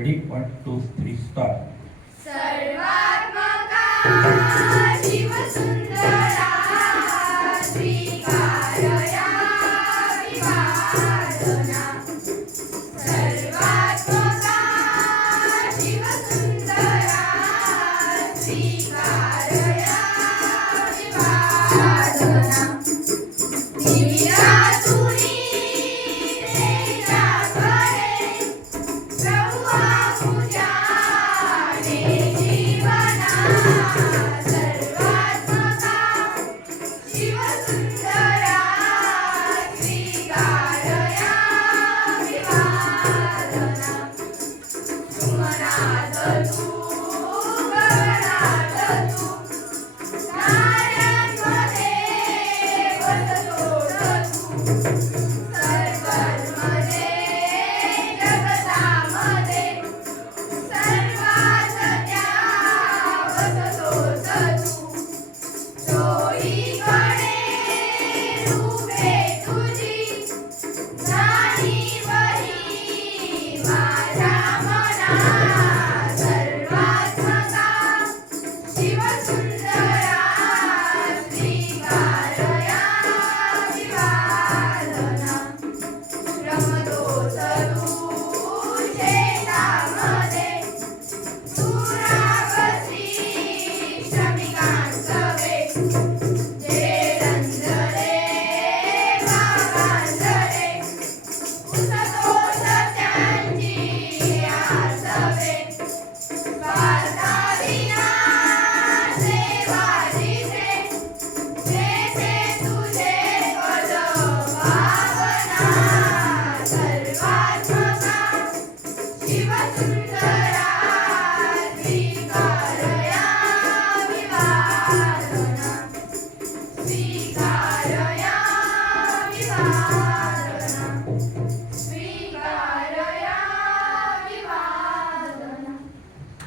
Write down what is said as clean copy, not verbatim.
Ready 1 2 3 start. सर्वात्मका शिवसुंदरा स्वीकारया विवादना. सर्वात्मका शिवसुंदरा स्वीकारया विवादना. दिव्यातुरी तेजा करे प्रभुआ पूजाने जीवना. सर्वात्मका शिवसुंदरा स्वीकारया विवादना. सुमनाद तू गगनात तू ताऱ्यांमध्ये वसतोड तू. सर्वांमध्ये जगतामध्ये सर्वात त्या वसतोस तू. चोहीकडे रूपे तुझी जाणीवही माझ्या मना. सर्वात्मका शिवसुंदरा स्वीकारया विवादना. रमतोस तू शेतामध्ये सुरावसी श्रमिकांसवे. जे रंजले बागांजले उसतोस त्यांची आसवे. स्वार्थाविना सेवा जिथे तेथे तुझे पद भावना. सर्वात्मका शिवसुंदरा